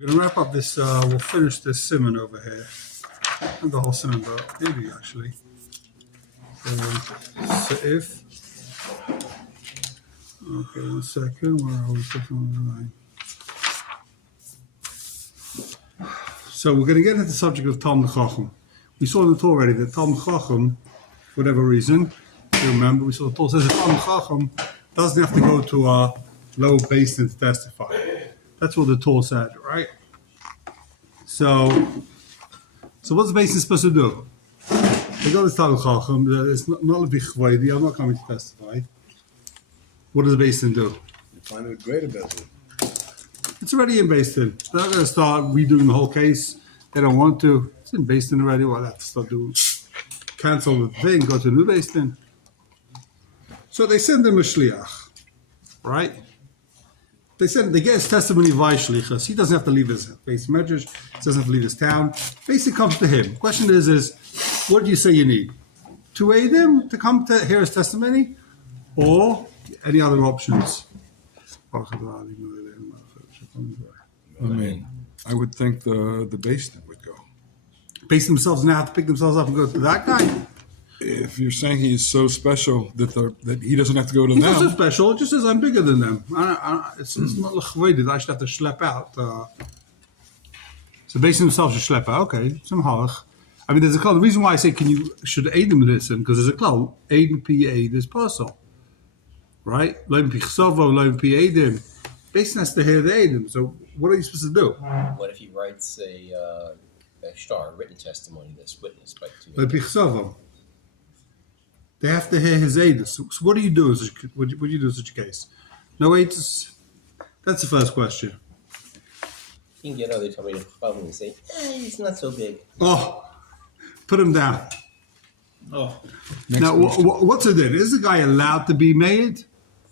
We're going to wrap up this, we'll finish this simon over here. Not the whole simon, but maybe actually. So if, okay, 1 second, where are we? So we're going to get into the subject of Talmud Chacham. We saw in the Torah already that Talmud Chacham, for whatever reason, you remember, we saw the Torah says that Talmud Chacham doesn't have to go to a lower basin to testify. That's what the Torah said, right? So what's the basin supposed to do? They go to Talmud Chacham, it's not a big chvaydi, I'm not coming to testify. What does the basin do? You find a greater basin. It's already in basin. They're not going to start redoing the whole case. They don't want to. It's in basin already. Well, they have to start doing, cancel the thing, go to a new basin. So they send him a shliach, right? They get his testimony via shlichus. He doesn't have to leave his base medrash. He doesn't have to leave his town. Basically comes to him. Question is what do you say you need? To aid him to come to hear his testimony, or any other options? I mean, I would think the basin would go. Base themselves now have to pick themselves up and go to that guy. If you're saying he's so special that he doesn't have to go to He's them. not so special. It just says I'm bigger than them. It's not l'chvaydi. I should have to schlep out. So basing themselves should schlep out. Okay, some halach. I mean, there's a call. The reason why I say should aid them listen because there's a call. Aid and aid is partial, right? Loim pichsavo, loim aidim. Basin has to hear the aidim. So what are you supposed to do? What if he writes a written testimony that's witnessed by two? Loim pichsavo. They have to hear his aids. So what do you do? What do you do in such a case? No aids. That's the first question. You can get other somebody to come and say, he's not so big. Oh, put him down. Oh, Now, what's it then? Is the guy allowed to be made?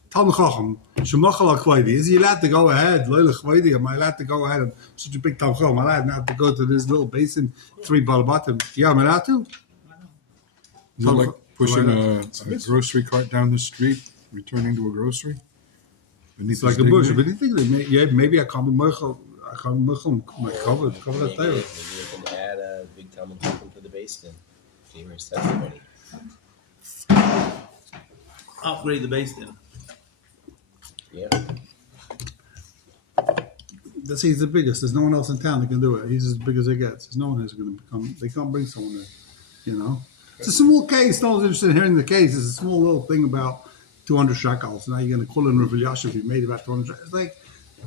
Talmud Chacham, Shemachal HaKvaydi. Is he allowed to go ahead? Loyle Chvaydi, am I allowed to go ahead? I'm such a big Talmud Chacham. Am I allowed not to go to this little basin, 3 balabatim? Yeah, I'm allowed to. Is it like pushing a grocery cart down the street, returning to a grocery? It's like a bush. But you think that maybe I can't be Mechel. I can't be Mechel. Cover that there. Maybe you can add a big Talmud Chacham to the basin to hear his testimony. upgrade the base then. Yeah. He's the biggest. There's no one else in town that can do it. He's as big as it gets. There's no one who's going to become. They can't bring someone in. You know, it's a small case. No one's interested in hearing the case. It's a small little thing about 200 shekels. Now you're going to call in Rav Elyashiv. He made about 200 shekels. It's like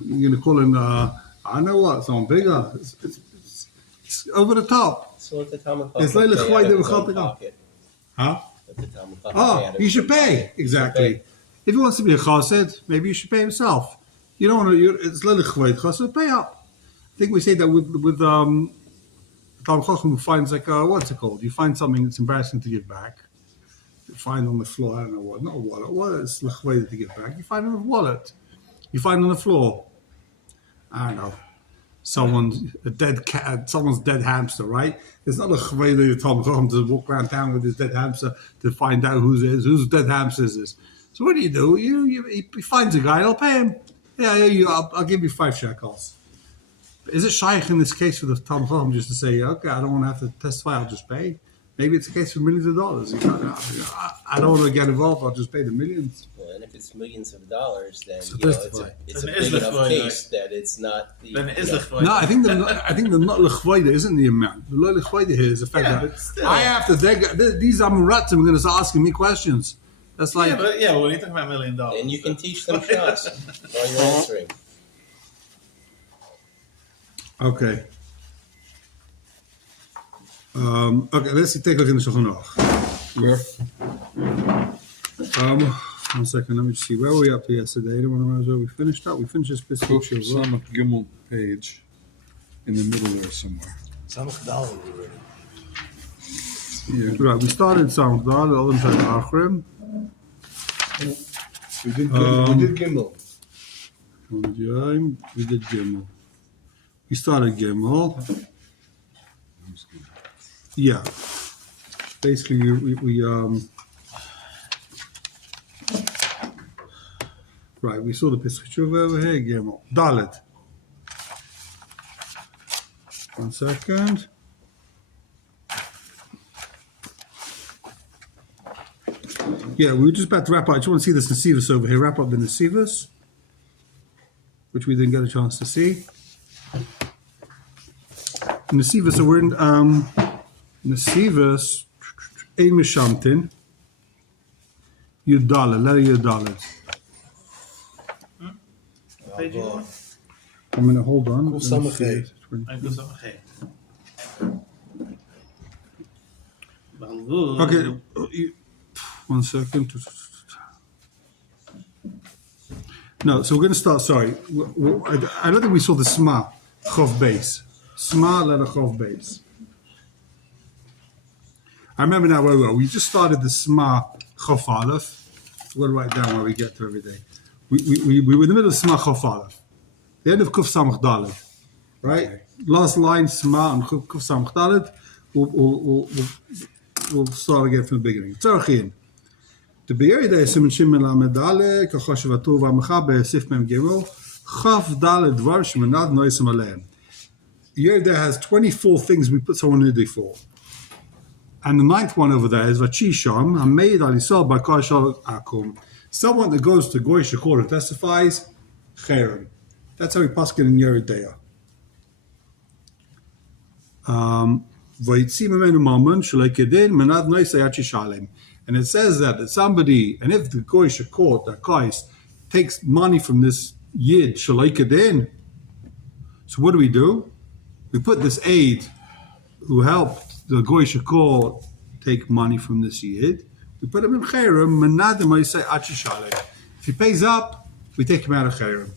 you're going to call in. I know what. Someone bigger. It's over the top. So let the Talmud It's like the Huh? Oh, you should pay. Exactly. If he wants to be a chassid, maybe you should pay himself. You don't want to. It's little chvayt chassid. Pay up. I think we say that with Talmud Chacham who finds like what's it called? You find something that's embarrassing to give back. You find on the floor. I don't know what. Not a wallet. What is chvayt to give back? You find on a wallet. You find on the floor. I don't know. Someone's dead cat, someone's dead hamster, right? It's not a chvayt Talmud Chacham to walk around town with his dead hamster to find out whose dead hamster is this. So what do? He finds a guy, he'll pay him. Yeah, I'll give you 5 shekels. Is it shaykh in this case for the Talmud Chacham just to say, okay, I don't want to have to testify, I'll just pay? Maybe it's a case for millions of dollars. I don't want to get involved, I'll just pay the millions. Well, and if it's millions of dollars, then So it's a big enough case that it's not the. Then it is the No, I think the not lechvayda isn't the amount. The lo lechvayda here is the fact that I have to. These amuratim are going to start asking me questions. That's like but when you're talking about $1 million, And you can teach them shots while you're answering. okay. Okay, let's take a look in the Shulchan Aruch. Where? 1 second, let me just see. Where were we up to yesterday? I don't want to remember where we finished up. We finished this pistol. Samach Gimel page in the middle there somewhere. Samach Daled already. Yeah. Right, we started Samach Dal, the other side Achrim. We did Gimel. We did Gimel. We started Gimel. Yeah. Basically, we right, we saw the picture over here, Gimel. Dalet. 1 second. Yeah, we were just about to wrap up. I just want to see this Nesivus over here. Wrap up the Nesivus, which we didn't get a chance to see. Nesivus, so we're in Nesivus, Ein Mishamtin, Yudalet, letter Yudalet. Page you want? I'm going to hold on. Cool summer day. I go some hey. Balvoon. Okay, 1 second. No, so we're going to start. Sorry, I don't think we saw the Sma Chov base. Sma letter Chov base. I remember now very well. We just started the Sma Chov Aleph. We're going to write down where we get to every day. We were in the middle of Sma Chov Aleph. The end of Kuf Samach Dalet. Right? Last line, Sma and Kuf Samach Dalet. We'll start again from the beginning. Tzarachin. The Be'erida is Simon Shimon Lamed Dale, Kachashvatu V'Amacha Be'Sif Mem Gimel, Chav Dale Dvar Shemanad Noisem Aleim. Yerida has 24 things we put someone in for. And the 9th one over there is Vachisham, Hameid Alisal Bakashal Akum. Someone that goes to Goy Shekor and testifies, Cherem. That's how we paskin in Yeridea. And it says that somebody, and if the Goyish court, that Christ, takes money from this Yid, Shalaikadin, so what do? We put this aid who helped the Goyish court take money from this Yid, we put him in Cherem, if he pays up, we take him out of Cherem.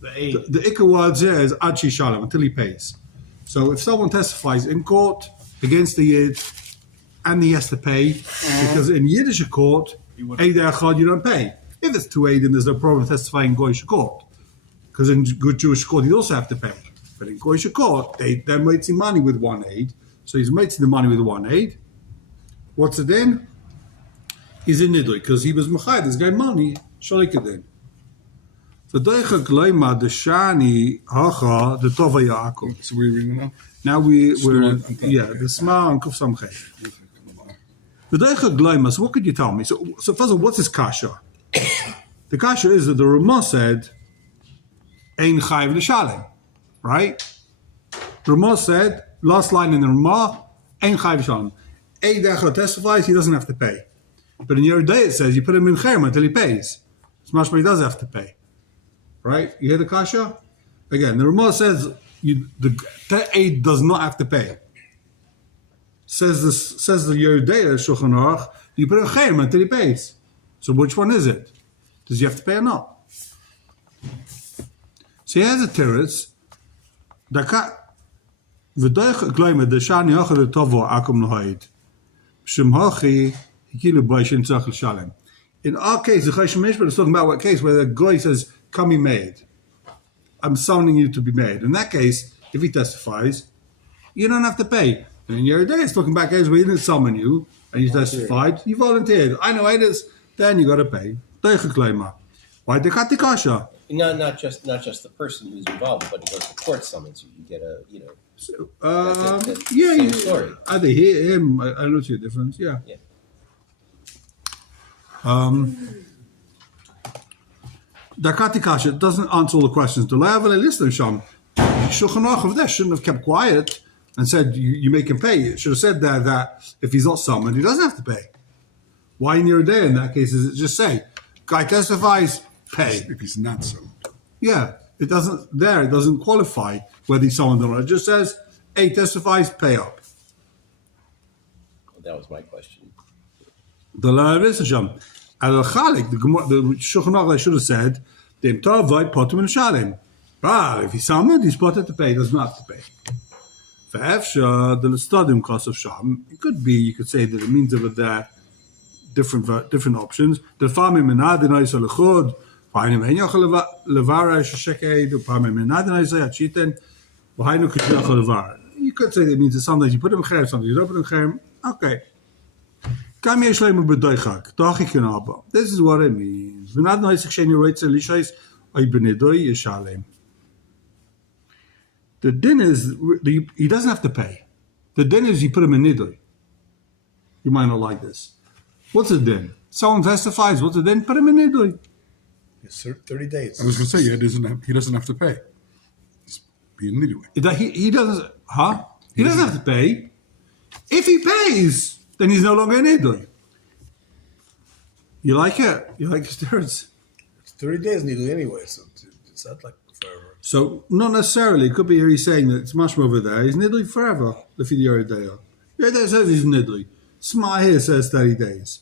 The Ikka word there is Achi Shalom, until he pays. So if someone testifies in court against the Yid, and he has to pay, because in Yiddish court, Eid Echad you don't pay. If it's 2 Eid, then there's no problem testifying in Goyish court. Because in good Jewish court, you also have to pay. But in Goyish court, they're making money with 1 Eid. So he's making the money with 1 Eid. What's it then? He's in Nidui, because he was Machai, this guy money, Shalikadin. The Deicha Gleima, the Shani, Hacha, the Tova Yaakov. So we're reading now? Now we're the Sma and Kuf Samchay. The Deicha Gleima, so what could you tell me? So first of all, what's his kasha? The kasha is that the Ramah said, Ein Chayv L'Shalem, right? The Ramah said, last line in the Ramah, Ein Chayv L'Shalem. Eid Echad testifies, he doesn't have to pay. But in Yeridei it says, you put him in Cherem until he pays. So mashma he does have to pay. Right? You hear the kasha? Again, the Ramah says the aid does not have to pay. Says the Yeridei Shulchan Aruch, you put a cherem until he pays. So which one is it? Does he have to pay or not? So he has a teretz. V'doich gleime the shani hachad the tovo akum nohaid. Shem hachi hikilu b'ayshin tzach l'shalem. In our case, the Choshen Mishpat is talking about what case where the guy says, come be made. I'm summoning you to be made. In that case, if he testifies, you don't have to pay. And in your day, it's talking about cases where he didn't summon you, and you testified, you volunteered. I know it is. Then you got to pay. Why the katikasha? Not just the person who's involved, but he goes to court summons you. You get a same story. Either him. I don't see a difference. Yeah. Dakati Kasha doesn't answer all the questions. The Le'av listen, Sham. Shulchan Aruch of there shouldn't have kept quiet and said you make him pay. It should have said that if he's not summoned, he doesn't have to pay. Why in your day in that case does it just say guy testifies, pay? If he's not summoned. Yeah, it doesn't qualify whether he's summoned or not. It just says, hey, testifies, pay up. Well, that was my question. The Le'av Sham. Al-Khalik, the Shulchan Aruch should have said, Dem Tov Vayt Potem and Shalem. If he's summoned, he's put to pay, he does not have to pay. Ve'efsha, the L'stadim cost of Sham, it could be, you could say that it means over there different options. The Famim Menadin Isa L'chod, V'hainu Menyoch Levara Shesheked, V'hamim Menadin Isa Yachiten, V'hainu Kishyoch Levara. You could say that it means that sometimes you put him in Cherem, sometimes you don't put him in Cherem. Okay. This is what it means. The din is he doesn't have to pay. The din is you put him in nidui. You might not like this. What's a din? Someone testifies. What's a din? Put him in nidui. It's 30 days. I was going to say he doesn't have to pay. Just be in anyway. He doesn't. Huh? He doesn't have to pay. If he pays, then he's no longer in nidui. You like it? You like his words? It's 30 days needed anyway, so it's not like forever. So not necessarily. It could be here he's saying that it's much over there. He's nidui forever. The Fidei Yordea. Yordea says he's nidui. Sma here says 30 days.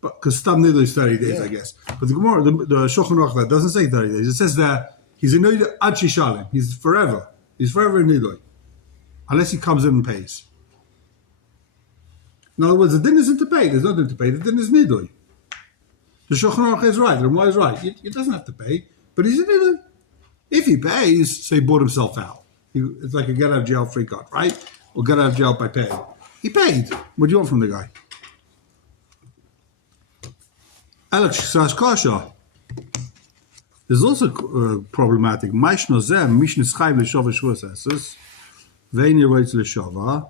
But because Stam nidui is 30 days, I guess. But the Gemara, the Shulchan Aruch, that doesn't say 30 days. It says that he's in nidui ad shishalim. He's forever. He's forever in nidui, unless he comes in and pays. In other words, the din isn't to pay. There's nothing to pay. The din is nidui. The Shulchan Aruch is right. The Ramah is right. He doesn't have to pay, but he's in nidui. If he pays, say he bought himself out. It's like a get out of jail free card, right? Or get out of jail by paying. He paid. What do you want from the guy? Alex says kasha. There's also problematic. Ma'ishno zeh mishnis chayv l'shava shvus eses ve'in yiroitz l'shava.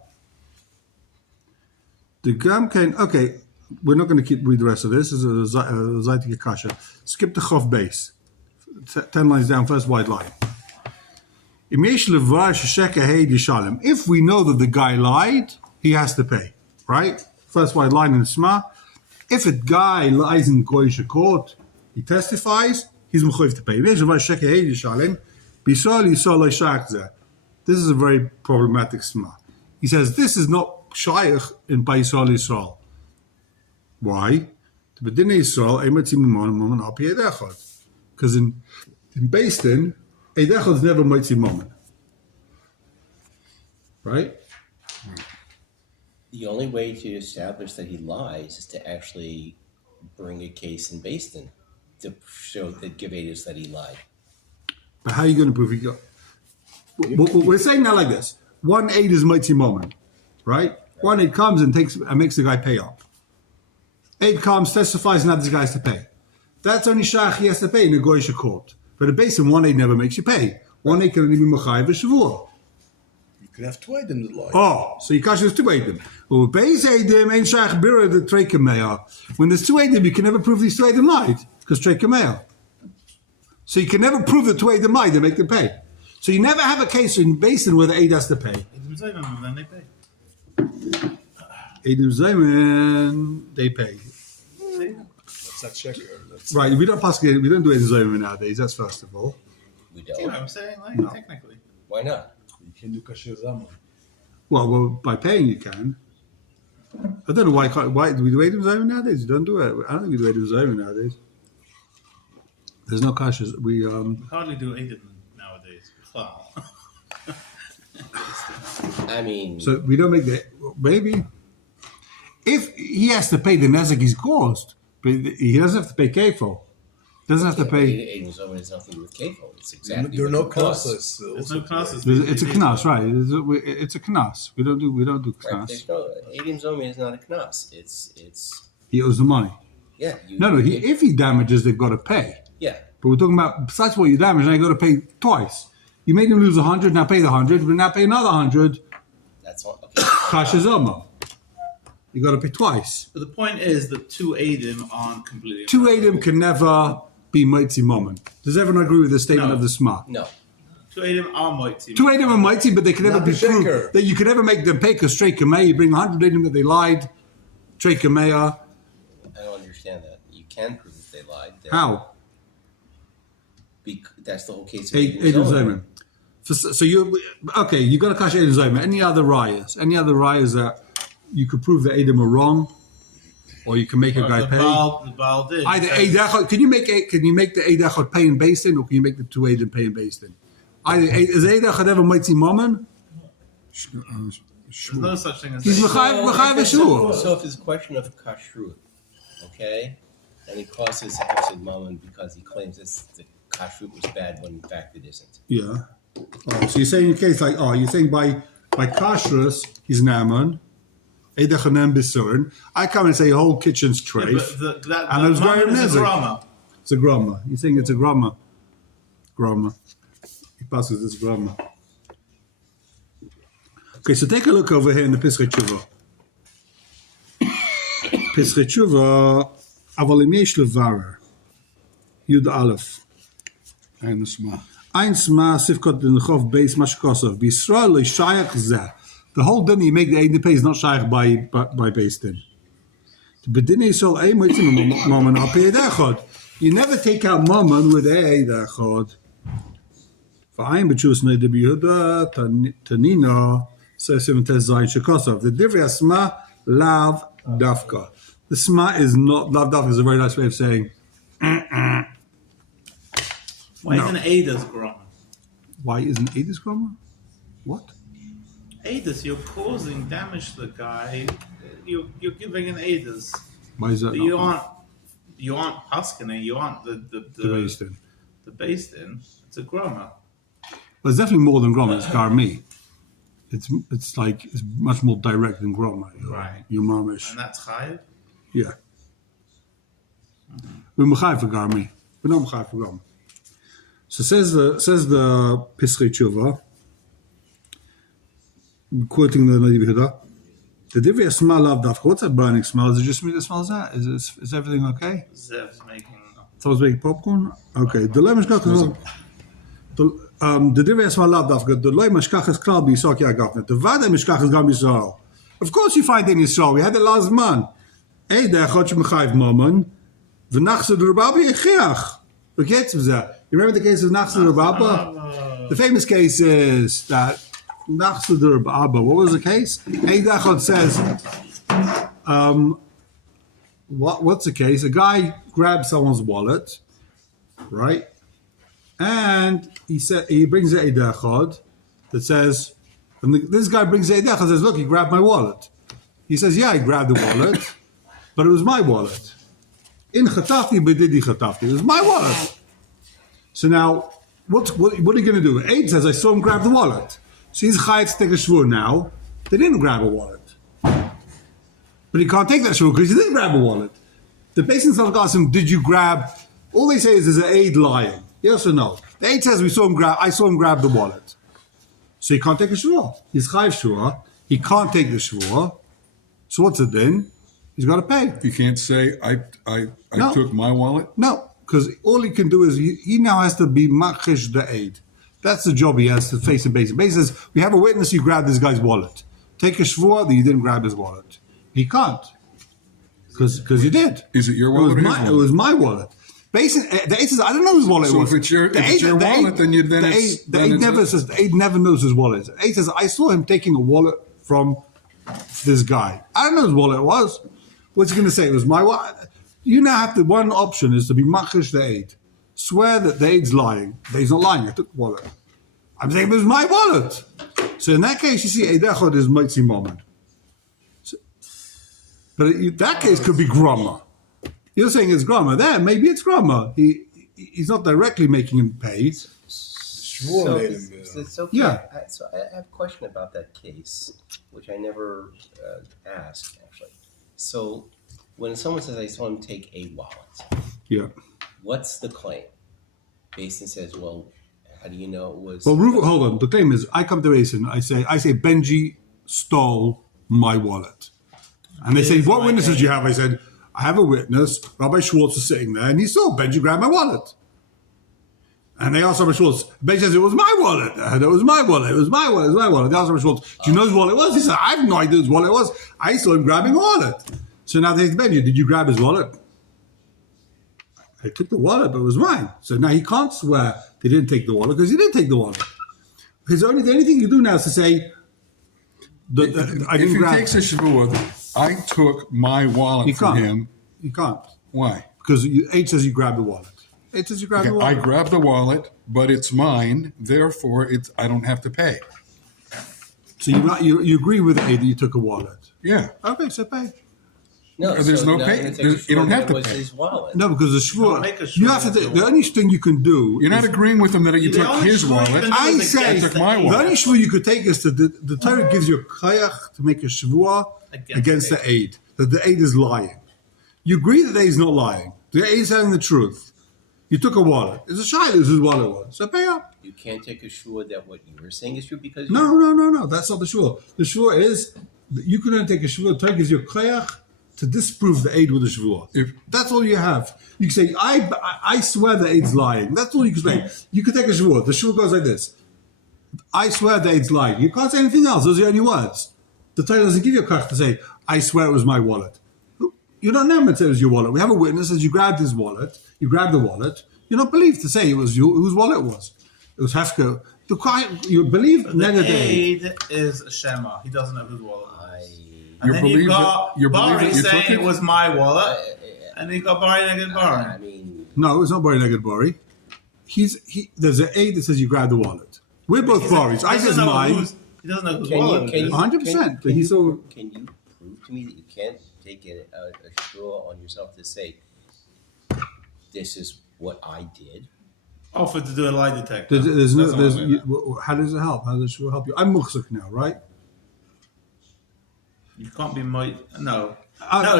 The gam kain. Okay, we're not going to read the rest of this. This is a zaytik kasha. Skip the chof base. 10 lines down, first white line. If we know that the guy lied, he has to pay, right? First white line in the Sma. If a guy lies in Goyish court, he testifies, he's mechuyev to pay. This is a very problematic Sma. He says this is not shaykh in Baisal Yisrael. Why? Because in Beis Din, Eidechad is never Moitzi Moment. Right? The only way to establish that he lies is to actually bring a case in Beis Din to show that Gevedus that he lied. But how are you going to prove he got? We're saying now like this: 1/8 is Moitzi Moment, right? 1/8 comes and makes the guy pay up. 8 comes, testifies, and now this guy has to pay. That's only shach he has to pay in a Goyish court. But a base in 1/8 never makes you pay. 1/8 can only be mechayev v'shavua. You could have 2 items in the line. Oh, so you can't just 2 edim. Well, base edim ain't shach bira the treikameya. When there's 2 edim, you can never prove these 2 edim lied because treikameya. So you can never prove the 2 edim lied. They make them pay. So you never have a case in basin where the eid has to pay. Then they pay. Edim zayman, they pay. That's not checker. That's Right, we don't do edim zayman nowadays. That's first of all. We See what don't. I'm saying? Like, No. technically. Why not? You can do kashir zaman. Well, by paying you can. I don't know why do we do edim zayman nowadays? You don't do it. I don't think we do edim zayman nowadays. There's no kashas. We Hardly do Aiden nowadays. Wow. I mean, So we don't make the maybe if he has to pay the nezek he's caused, but he doesn't have to pay kefo. Doesn't have to pay. Aiden Zoman has nothing to do with Kefo. It's exactly There are no what it costs. classes. There's no classes. It's a knas, right? It's a knas. We don't do Right? knas. There's no Aiden Zoman is not a knas. It's He owes the money. yeah. No. If he damages, they've got to pay. Yeah. But we're talking about besides what you damage, now you got to pay twice. You made him lose 100, now pay the 100, but now pay another 100. That's all. Okay. Kashazoma. You got to pay twice. But the point is that 2 Aiden aren't completely. 2 Adim can never be mighty moment. Does everyone agree with the statement No. of the Sma? No. 2 Aiden are mighty. 2 Adim are mighty, but they can never Not be the shaker. proved that you can never make them pay because straight kamei. You bring 100 Adim that they lied, straight kameya. I don't understand that. You can prove that they lied. How? That's the whole case of Adim Aiden Zoman. Zayman. So you okay? You got to cash Adim Zayman. Any other rayas? Any other rayas that you could prove that Adim are wrong, or you can make a guy The pay? Baal did. Either Eidechot, can you make the Eidechot pay in Beis Din, or can you make the 2 Eidim pay in Beis Din? Is Eidechot ever mighty moment? There's no such thing as He's Aiden. Mechayev B'shur. So if it's a question of kashrut, okay, and he causes a hefsed moment because he claims the kashrut was bad when in fact it isn't. Yeah. Oh, so you're saying in case like you're saying by kashrus he's Naaman, Eidechot nem B'surin. I come and say your whole kitchen's treif. That And it was moment very is a nezek. drama. It's a grama. You're saying it's a grama. Grama. He passes this grama. Okay, so take a look over here in the Pischei Tshuva. Pischei Tshuva, Aval im yesh levarer, Yud Aleph. And the Sma. Ein Sma Sifkot in the Chov Beis Mashkosov. B'Yisrael lo shayach zeh. The whole din you make the Eid pay is not shayach by Beis Din. The B'din Yisrael ein moitzim mammon al pi echad. You never take out mammon with Eid echad. V'ayin b'tshuvas Neder B'Yehuda Tanina says 7 Tes Zayin Shekosov. The Divrei Sma lav dafka. The Sma is not lav dafka. Is a very nice way of saying. Why isn't Ada's grammar? Why isn't Eid's grammar? What? Ada's, you're causing damage to the guy. You're giving an Ada's. Why is that? You aren't Paskining. You aren't the Beis Din. The Beis Din. It's a grammar. Well, it's definitely more than grammar. It's garmi. It's like it's much more direct than grammar. Right. You mamish. And that's chayiv. Yeah. We're mechayiv for garmi. We're not mechayiv for grammar. So says the Pischei Tshuva, quoting the Neder B'Yehuda, the Divrei Sma lav dafka. What's that burning smell? Is it just me that smells that? Is everything okay? Zev's making. Someone's making popcorn? Okay. The loy mashkach the Divrei Sma lav dafka. The loy mashkach is klal b'Yisrael ki agafnet. The vada mashkach is gam Yisrael. Of course you find it in Yisrael. We had it last month. Hey, there chot shemechayiv mammon. V'nachse d'Rababi yechiach. Forget that. You remember the case of Nachse Rabba? The famous case is that Nachse Rabba. What was the case? Eid Echad says, what's the case? A guy grabs someone's wallet, right? And he brings the Eid Echad that says, and this guy brings the Eid Echad and says, look, he grabbed my wallet. He says, yeah, I grabbed the wallet, but it was my wallet. In Chatafti, B'didi Chatafti. It was my wallet. So now, what are you going to do? Eid says, I saw him grab the wallet. So he's chayav to take a shvur now. They didn't grab a wallet. But he can't take that shvur because he didn't grab a wallet. The Beis Din asks him, did you grab? All they say is, an Eid lying? Yes or no? The Eid says, I saw him grab the wallet. So he can't take a shvur. He's chayav shvur. He can't take the shvur. So what's it then? He's got to pay. You can't say, I took my wallet? No, because all he can do is, he now has to be machish the Eid. That's the job he has to face in Beis Din. Beis Din says, we have a witness, you grabbed this guy's wallet. Take a shvur that you didn't grab his wallet. He can't. Because you did. Is it your wallet or his wallet? It was my wallet. Beis Din, the Eid says, I don't know whose wallet it was. So if it's your wallet, then the Eid never says, the Eid never knows whose wallet it is. The Eid says, I saw him taking a wallet from this guy. I don't know whose wallet it was. What's he going to say? It was my wallet. You now have to, one option is to be machish the Eid. Swear that the Eid's lying. The Eid's not lying. I took the wallet. I'm saying it was my wallet. So in that case, you see, Eid Echad is Moitzi Moment. But that case could be grammar. You're saying it's grammar. There, maybe it's grammar. He's not directly making him pay. Shmuel made him. It's okay. Yeah. So I have a question about that case, which I never asked, actually. So when someone says, I saw him take a wallet, Yeah. what's the claim? Beis Din says, well, how do you know it was... Well, hold on. The claim is, I come to Beis Din, I say, Benji stole my wallet. And they say, what witnesses do you have? I said, I have a witness. Rabbi Schwartz was sitting there, and he saw Benji grab my wallet. And they asked Rabbi Schwartz. Benji says, it was my wallet. It was my wallet. It was my wallet. It was my wallet. They asked Rabbi Schwartz, do you know whose wallet it was? He said, I have no idea whose wallet it was. I saw him grabbing a wallet. So now they say, Benji, did you grab his wallet? I took the wallet, but it was mine. So now he can't swear they didn't take the wallet because he didn't take the wallet. Because the only thing you do now is to say, I didn't grab. If he takes a shvur, I took my wallet from him. You can't. Why? Because H says you grabbed the wallet. H says you grabbed the wallet. I grabbed the wallet, but it's mine. Therefore, I don't have to pay. So you agree with A that you took a wallet? Yeah. Okay, so pay. No, there's no pay. You don't have to pay. His wallet. No, because the shvur, you have to. The only thing you can do. You're not agreeing with him that you took his wallet. I say took my wallet. the only shvur you could take is the Torah gives you a koyach to make a shvur against the aid, that the aid is lying. You agree that the aid is not lying. The aid is telling the truth. You took a wallet. It's a shayla whose wallet was. So pay up. You can't take a shua that what you were saying is true because No. That's not the shua. The shua is you can only take a shua. Torah gives you a koyach to disprove the aid with the shua. That's all you have. You can say, I swear the aid's lying. That's all you can say. You can take a shua. The shua goes like this. I swear the aid's lying. You can't say anything else. Those are the only words. The Torah doesn't give you a koyach to say, I swear it was my wallet. You don't know it was your wallet. We have a witness as you grabbed his wallet. You grabbed the wallet. You're not believed to say it was you, whose wallet it was. It was Hefka. You believe The aid is a Shema. He doesn't know whose wallet it was. And You then believe you got you believe Bari that you took saying it? it was my wallet, and you got Bari negative Bari. I mean, No, it's not Bari Neged Bari. There's an aid that says you grabbed the wallet. We're both Baris. I says mine. He doesn't know whose Can wallet you- it is. 100%. can He's so. you prove to me that you can't take a shua on yourself to say, this is what I did? Offered to do a lie detector. There's no. That's not like that. How does it help? How does it help you? I'm muhsuk now, right? You can't be no. No.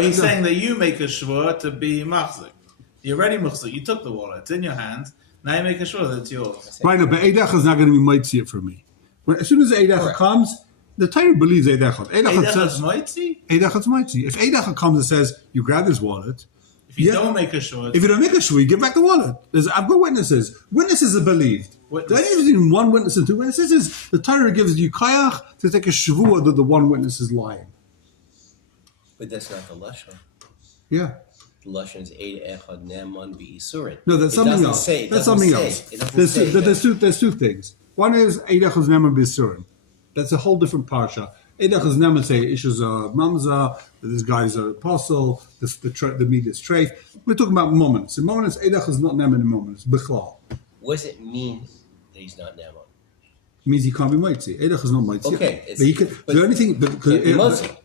He's saying that you make a shvur to be machzik. You're already machzik. You took the wallet. It's in your hands. Now you make a shvur that it's yours. Right, no, but Eidach is not going to be mitzi it for me. As soon as Eidach Correct. comes, the Torah believes Eidach. Eidach says Mitzi? Eidach is mitzi. If Eidach comes and says you grab his wallet, If you don't make a shvur, if you don't make a shvur, you give back the wallet. I've got witnesses. Witnesses are believed. Witness. The only between one witness and two witnesses is the Torah gives you kayach to take a shvur that the one witness is lying. But that's not the lashon. Yeah. The lashon is eid echad neman b'isurin. No, that's It something doesn't else. say- it That's doesn't something say- else. it doesn't say that. There's two things. One is Eidach is Nema B'Surim. That's a whole different parsha. Eidach is Nema say issues a mamza. This guy's an apostle. The meat is treif. We're talking about moments. In moments, Eidach is not Nema in moments. Bichlal What does it mean that he's not neman? means he can't be mitzi. Eidach is not mitzi. Okay, but he can. but The only thing, Can't be motzi.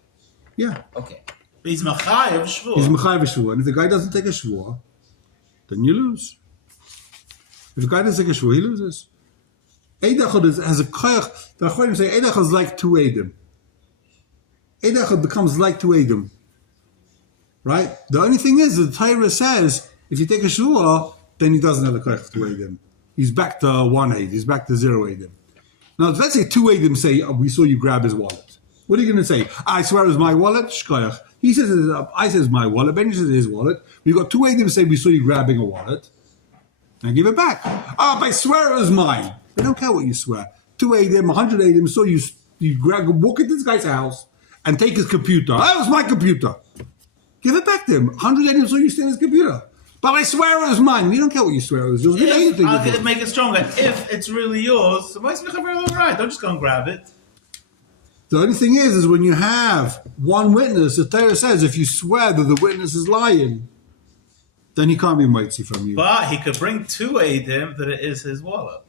yeah, Okay. he's machayev shvur. he's mechayev shvua, and if the guy doesn't take a shvua, then you lose. If the guy doesn't take a shvua, he loses. Eidach has a koyach. The Achronim say Eidach is like two Edom. Eidach becomes like two Edom. Right? The only thing is, the Torah says, if you take a shvua, then he doesn't have the koyach of two Edom. He's back to one Edom. He's back to zero Edom. Now, let's say two Edom say, we saw you grab his wallet. What are you going to say? I swear it was my wallet? Shkoyach. He says, I says my wallet. Benny says his wallet. We've got two Edom say, we saw you grabbing a wallet. And give it back. I swear it was mine. They don't care what you swear. 2 Edom, 100 Edom, so you walk into this guy's house and take his computer. That was my computer. Give it back to him. 100 Edom, so you steal his computer. But I swear it was mine. We don't care what you swear it was. Give anything. I'll make it stronger. If it's really yours, so why's right? Don't just go and grab it. The only thing is when you have one witness, the Torah says if you swear that the witness is lying, then he can't be mitzi from you. But he could bring two Adim that it is his wallet.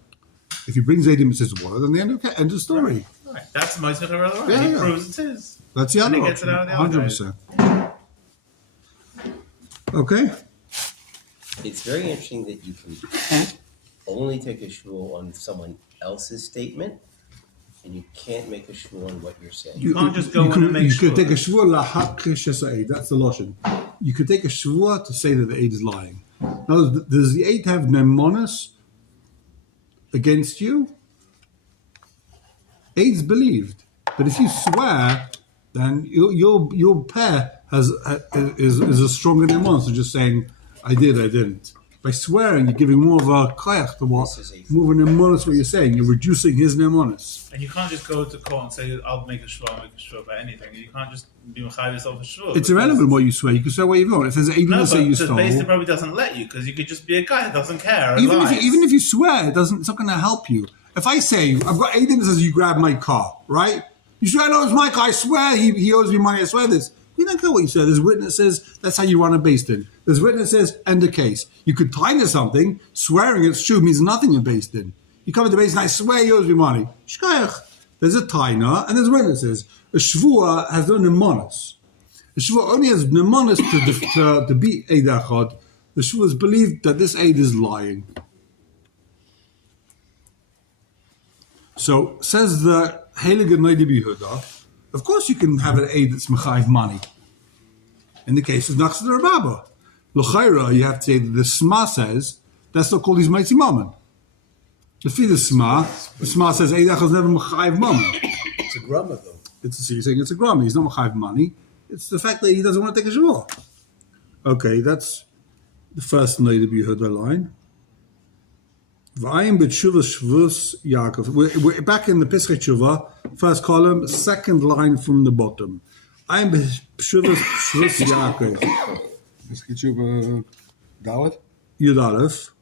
If he brings Edom, it's his wallet, then the end of story. Right. That's the most right. Yeah, He yeah. proves it's his. That's the And other he gets it option. out of the other 100%. Okay. It's very interesting that you can only take a shul on someone else's statement, and you can't make a shul on what you're saying. You can't just go in and make You sure. could take a shvua lahak shesa'ed. That's the lotion. You could take a shvua to say that the aid is lying. Now, does the aid have nemonis against you? Aid's believed, but if you swear, then your pair is a stronger nemonis than just saying I did, I didn't. By swearing, you're giving more of a koyach to what, more of a nemonis what you're saying. You're reducing his nemonis. And you can't just go to court and say, I'll make a shvur about anything. You can't just be mechayev yourself a shvur. It's irrelevant what you swear. You can swear what you want. If there's an aid No, that say but you the stole, base probably doesn't let you because you could just be a guy that doesn't care. And even lies. if you swear, it's not going to help you. If I say I've got Aiden that says you grabbed my car, right? You swear no, it's my car. I swear he owes me money. I swear this. We don't care what you say. There's witnesses. That's how you run a based in. There's witnesses. End the case. You could tie to something. Swearing it's true means nothing in based in. You come to the based and I swear he owes me money. Shkoyach. There's a taina and there's witnesses. A shvua has no nemonis. The shvua only has nemonis to be eid achad. The shvua is believed that this aid is lying. So says the Heilige Noide B'Yehuda, of course you can have an aid that's mechayiv money. In the case of Nachs Rababa, l'chayra, you have to say that the Sma says That's not called his mighty mammon. The Sma says Eidach is never Mechayiv mammon. It's a grammar, though. So you're saying it's a grama. He's not Mechayiv money. It's the fact that he doesn't want to take a Shavuot. Okay, that's the first Noida Yehuda line. V'ayim b'tshuvah shvus Yaakov. We're back in the Pesach Tshuva, first column, second line from the bottom. Ayim b'tshuvah shvus Yaakov. Let's get you a Dalit. Yud Aleph.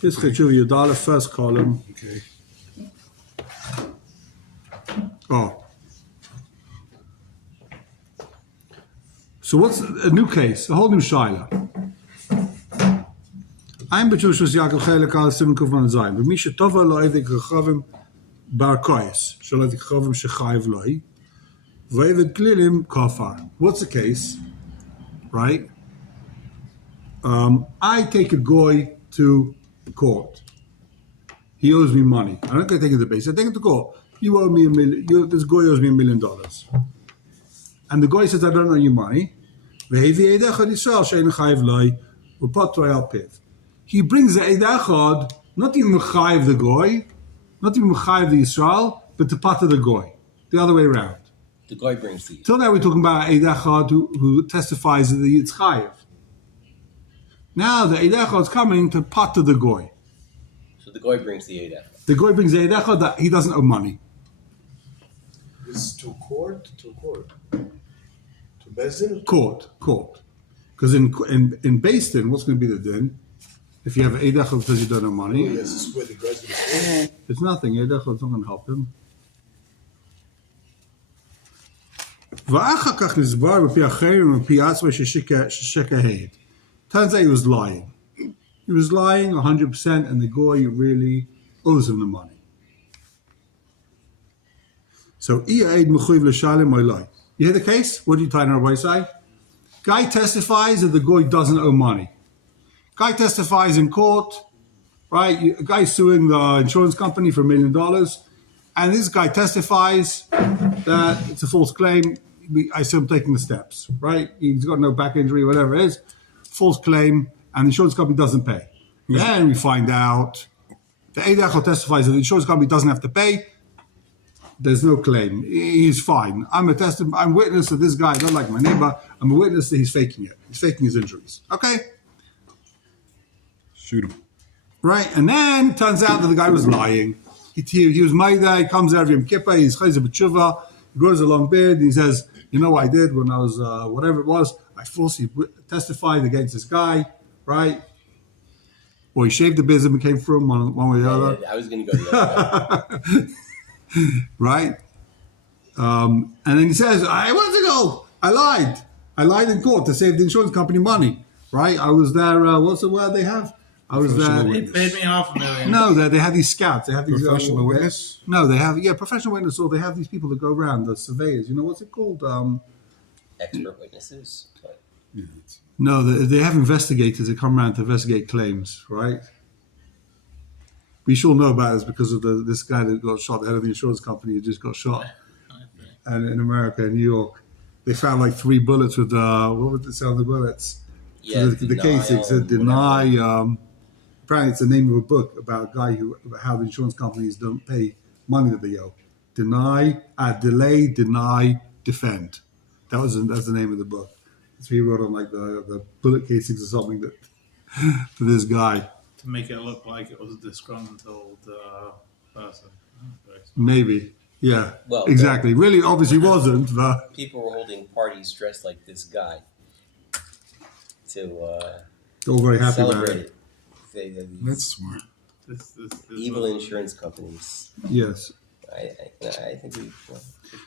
Pesach Tshuva Yud Aleph, first column. Okay. Oh. So what's a new case? A whole new shaila. I'm b'tshuvah shvus Yaakov chelek al siman kuf man zayin. V'misha tova lo edik rechavim bar koyes. Shal edik rechavim shechayiv lohi. V'evid klilim kafar. What's the case? Right? I take a goy to court. He owes me money. I'm not going to take it to the base. I take it to court. You owe me $1 million. This goy owes me $1 million. And the goy says, I don't owe you money. He brings the Eid Echad, not even Mechayiv the goy, not even Mechayiv the Yisrael, but to pater the goy. The other way around. The guy brings the. Till now we're talking about Eid Echad who testifies that it's Chayiv. Now the Eid Echad is coming to pater the goy. So the guy brings the Eid Echad. The goy brings the Eid Echad that he doesn't owe money. This is to court. To Bezdin? Court. Because in Beis Din, what's going to be the din? If you have an Eid Echad because you don't have money, Yes, this is where the guy's going to say. it's nothing. Eid Echad is not going to help him. Turns out he was lying. He was lying 100%, and the goy really owes him the money. So, you hear the case? What do you Toen Rabani say? Guy testifies that the goy doesn't owe money. Guy testifies in court, right? A guy suing the insurance company for $1 million, and this guy testifies that it's a false claim. I see him taking the steps, right? He's got no back injury, whatever it is. False claim, and the insurance company doesn't pay. Then we find out the Eid Echad testifies that the insurance company doesn't have to pay. There's no claim. He's fine. I'm witness that this guy, I don't like my neighbor. I'm a witness that he's faking it. He's faking his injuries. Okay? Shoot him. Right? And then turns out that the guy was lying. He was Maida, he comes out of Yom Kippur, he's Chayzer B'tshuva, he grows a long beard, and he says, you know what I did when I was, whatever it was, I falsely testified against this guy, right? Or he shaved the beard and became from one way or the other. I was going to go the other way. Right? And then he says, I want to go. I lied in court to save the insurance company money. Right? I was there. What's the word they have? I was there. They paid me $500,000. No, they had these scouts. They have these Professional witness? No, they have professional witness. Or they have these people that go around, the surveyors. You know what's it called? Expert witnesses. No, they have investigators that come around to investigate claims. Right? We should all know about this because of this guy that got shot, the head of the insurance company, who just got shot. And in America, in New York, they found like 3 bullets with what would it say on the bullets? Yeah, the case it said deny. Apparently, it's the name of a book about a guy how the insurance companies don't pay money that they owe. Delay, deny, defend. That's the name of the book. So he wrote on like the bullet casings or something that to this guy. To make it look like it was a disgruntled person. Maybe. Yeah, Well, exactly. Really, obviously wasn't, but... People were holding parties dressed like this guy to all very happy about celebrate it. it. That's smart. This Evil insurance companies. Yes. I think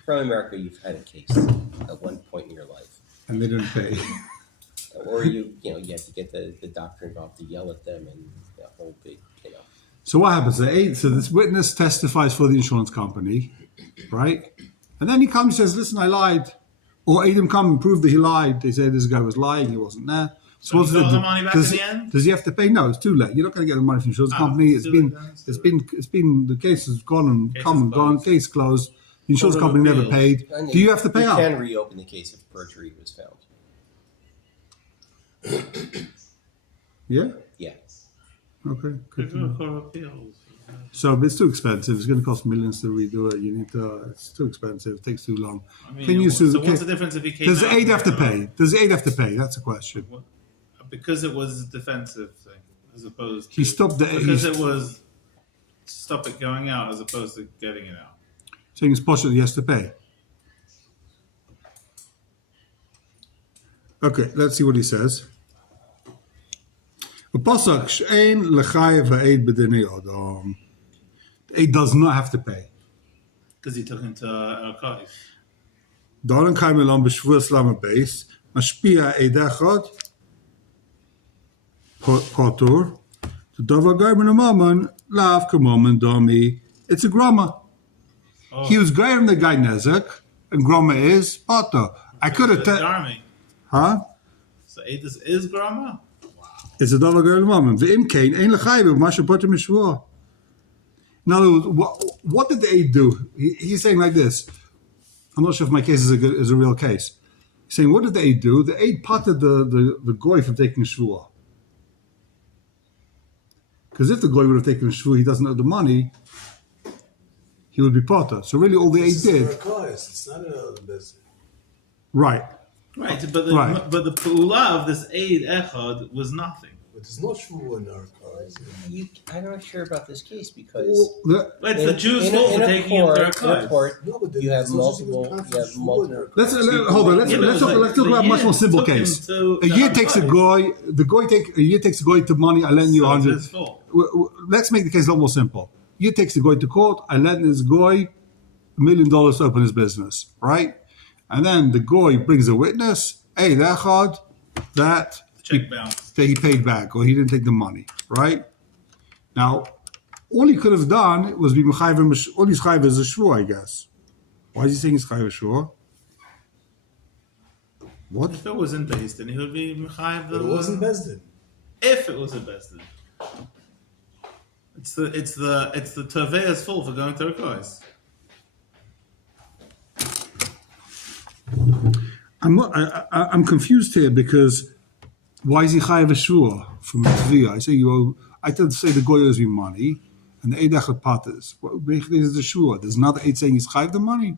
from America, you've had a case at one point in your life. And they didn't pay. Or you have to get the doctor involved to yell at them and the whole big, So what happens? So this witness testifies for the insurance company, right? And then he comes and says, listen, I lied. Or Adam come and prove that he lied. They say this guy was lying, he wasn't there. So he got the money back in the end? Does he have to pay? No, it's too late. You're not going to get the money from the insurance company. It's been the case has gone and come and gone. Case closed. The insurance company never paid. Do you have to pay you up? You can reopen the case if perjury was found. Yeah? Yeah. Okay. Good to know. Court of Appeals. So if it's too expensive. It's going to cost millions to redo it. You need to. It's too expensive. It takes too long. I mean, Can you sue? so what's the difference if he came Does the out aid have to and- pay? Does the aid have to pay? That's the question. Because it was a defensive thing, as opposed to He stopped the. because He's it was stop it going out as opposed to getting it out. saying it's possible he has to pay. Okay, let's see what he says. בפוסק שאין לחייב העד בדיני אדם. The aid does not have to pay. Because he took him to Archive. דאורן קיים אלון בשבוע סלאם הבייס, משפיע עד אחד, פוטור, דובר גאי מן המומן, לאו כמומן דומי, it's a groma. Oh, He was greater than the guy Nezek, and groma is potter. I could have the taken, army. huh? So Adis is grandma. It's a double girl woman. V'im kain ein l'chayv b'mashu potter mishvua. In other words, what did the aid do? He's saying like this. I'm not sure if my case is a real case. He's saying, what did the aid do? The aid potted the goy from taking shvua. Because if the goy would have taken shvua, he doesn't have the money, he would be potter. So really all the aid did. It's not a business. Right. Right, but the Right. but the pula of this aid echad was nothing. But there's no shvuah in our cars. I'm not sure about this case because It's the Jews' fault for taking him to in a Archive. court, No, but you have there's also multiple. different You have kinds of shvuah in multiple. our Let's cars. hold on. Let's Yeah, but talk it's about a much more simple took him case. to A year takes a Archive. goy. The goy takes a goy to money. I lend you So it's 100. his fault. Let's make the case a little more simple. You takes the goy to court. I lend this goy $1 million to open his business, right? And then the goy brings a witness. Hey, that hard, that Check bounce. he paid back, or he didn't take the money, right? Now, all he could have done was be mechayiv. All he's chayiv is a shvur, I guess. Why is he saying he's chayiv a shvur? What? If it wasn't based, then he would be mechayiv. But it wasn't Bezdin. If it was a Besdin. It's the Tavea's fault for going to Archive. I'm confused here because why is he chayiv a shvur from Tvia? I tend to say the goy owes me money, and the eid echad patas. There's the shvur. There's another eid saying he's chayiv the money.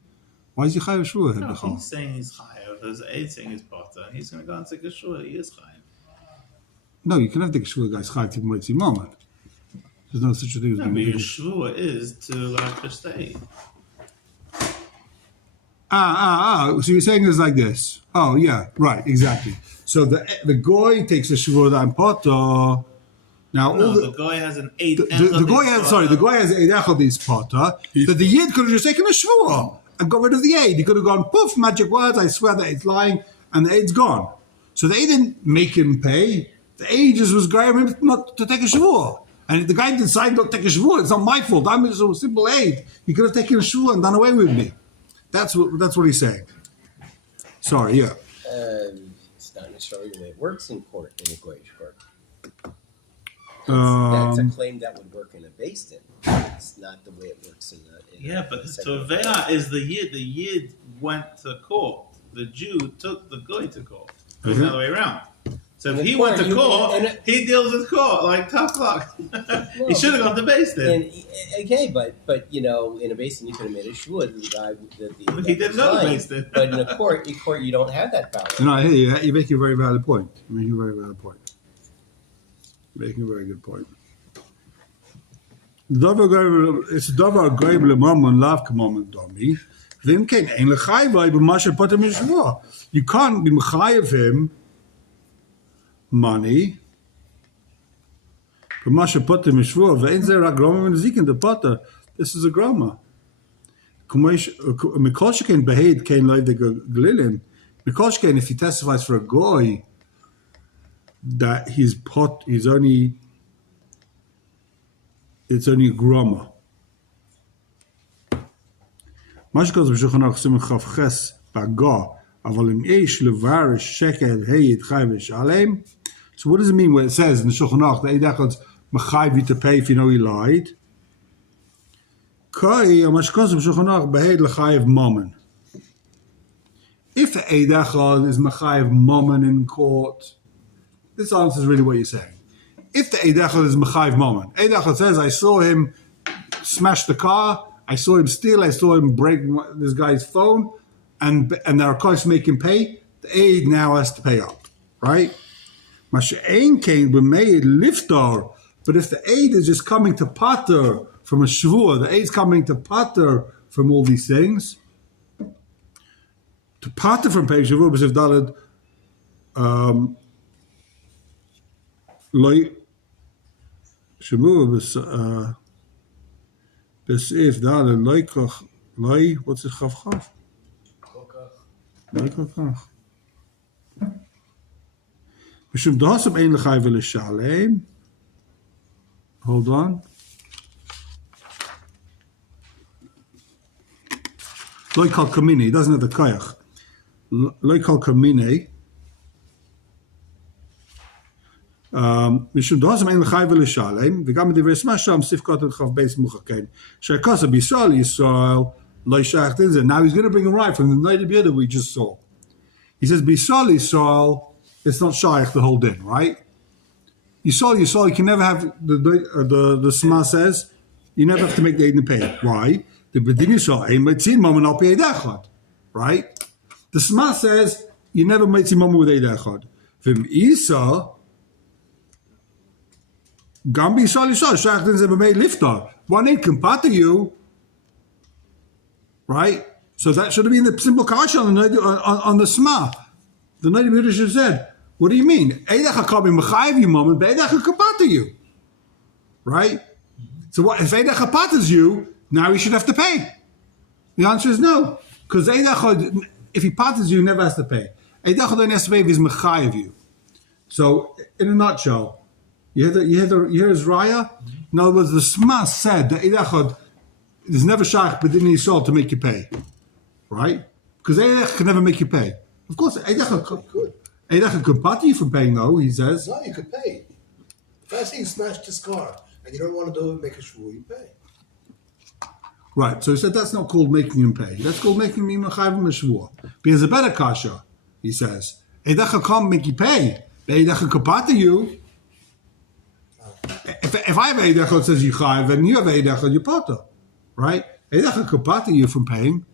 Why is he chayiv a shvur? No, he's saying he's chayiv. There's aid saying he's potter. He's going to go and take a shua. He is chayiv. No, you can have the shvur guy's chayiv to Moitzi Moment. There's no such a thing as No, being but your a shua is to like the state. So you're saying it's like this. Oh, yeah, right, exactly. So the goy takes a shvur that I'm potter. Now, No, all the guy has an aid. the goy has an eid echad is potter, but the yid could have just taken a shvur and got rid of the aid. He could have gone, poof, magic words, I swear that it's lying, and the aid's gone. So the aid didn't make him pay. The aid just was going him not to take a shvur. And if the guy decided not to take a shvur, it's not my fault. I'm just a simple aid. He could have taken a shvur and done away with me. That's what he's saying. Sorry, yeah. It's not necessarily the way it works in court, in a goyish court. Um, That's a claim that would work in a based in. It's not the way it works in the. Yeah, but the second Tovea is the Yid. The Yid went to court. The Jew took the guy to court. It was the other way around. So if In he the went court, to you- court, and it- he deals with court like tough luck. He should have gone to base then. And okay, but you know, in a basin you could have made a shvua that the guy that He didn't know the basin. But in a court, you don't have that power. no, I hear you. You're making a very valid point. You're making a very valid point. Making a very good point. It's davar goyim lemamon lav kamamon domi. V'im kein ein lechayvay b'masher potem mishvua. You can't be mechayev him money. B'masher potem mishvua. V'ein zeh rak groma v'nezikin the potter. This is a groma. Mikol sheken beheid kein loy the glilin. Mikol sheken, if he testifies for a goy that it's only a groma. מה שכתוב בשולחן ערוך סימן כ"ח פגע, אבל אם יש לברש שקל היד חי ושלם. So what does it mean when it says in the Shulchan Aruch that Eid Echad's mechayiv you to pay if you know he lied? Kai, מה שכתוב בשולחן ערוך beheid lechayiv mammon. If the Eid Echad is mechayiv mammon in court, this answers really what you're saying. if the Eid Echad is Mechayiv moment. Eid Echad says, I saw him smash the car, I saw him steal, I saw him break this guy's phone, and the Arkois make him pay, the Eid now has to pay up, right? Masha'ain came b'meid liftar, but if the Eid is just coming to pater from a Shavua, the Eid is coming to pater from all these things, to pater from pay Shavua, b'sif dalad, loy, Shavua, b'sif dalad, loy koch, loy, what's it, chav? Loy koch. Mishum da'asam ein l'chai v'lishalem. Hold on. Loy kal kamine, he doesn't have the koyach. Loy kal kamine. Mishum da'asam ein l'chai v'lishalem. V'gam divrei smasham sifkat and chav beis muchakein. She'akasa b'Yisrael, Yisrael, loy shayach dinzeh. Now he's going to bring a right from the night of Yiddah we just saw. He says, B'Yisrael, Yisrael, it's not shaykh the whole din, right? Yisrael, you can never have, the Sma says, you never have to make the Eid pay. Why? The B'din Yisrael, ein metzin mom al pi Eid Echad, right? The Sma says, you never metzin mom with Eid Echad. V'im Isa, gam B'Yisrael, shaykh din ze b'mei liftar. One ain't compare you, right? So that should have been the simple kasha on the Sma. The Night of Yiddish said, what do you mean? Eidach can't be mechayiv you moment, but Eidach kapata you, right? So what if Eidach kapatas you? Now he should have to pay. The answer is no, because Eidach, if he patas you, he never has to pay. Eidach only has to pay if he's mechayiv you. So in a nutshell, you hear his raya. In other words, the Sma said that Eidach is never shaykh but didn't Yisrael to make you pay, right? Because Eidach can never make you pay. Of course, Eidach could. Eidach could part you from paying, though, he says. No, you could pay. If I say you smashed his car and you don't want to do it, make a shvur, you pay. Right, so he said that's not called making him pay. That's called making him mechayiv meshvur. Because a better kasha, he says. Eidach can't make you pay. Eidach could part you. If I have Eidach that says you chayiv and you have Eidach, you potter, right? Eidach could part you from paying.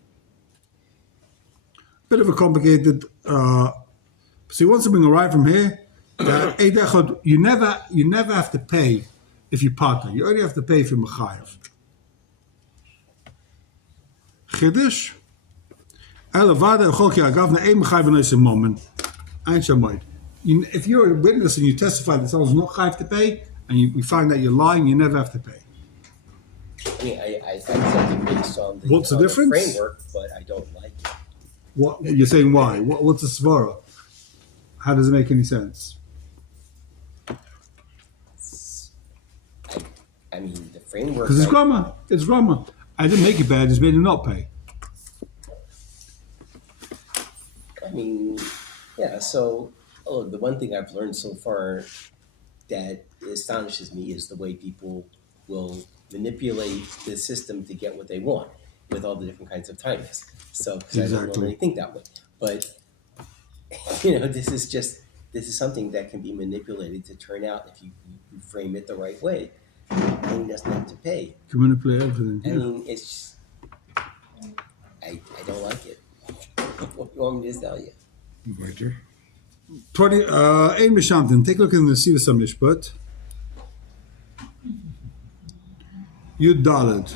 Bit of a complicated. So he wants to bring a right from here. That you never have to pay if you partner. You only have to pay if you're mechayiv. Chiddush. Elavada echol ki agavna ein mechayiv v'nosim moment. Ein shamoid. If you're a witness and you testify that someone's not chayiv to pay, and we find that you're lying, you never have to pay. I mean, I something based on the, What's the difference? Framework, but I don't like it. What you're saying? Why? What's the svara? How does it make any sense? I mean, the framework. Because it's grammar. It's grammar. I didn't make it bad. It's made him not pay. I mean, yeah. So, the one thing I've learned so far that astonishes me is the way people will manipulate the system to get what they want with all the different kinds of timings. So, because I don't normally think that way, but this is something that can be manipulated to turn out if you frame it the right way. And he doesn't have to pay. You can manipulate everything. I mean, it's just, I don't like it. What do you want me to tell you? Right there. 20. Ein Mishamtin. Take a look in the Sivas Mishpat. Yud Daled.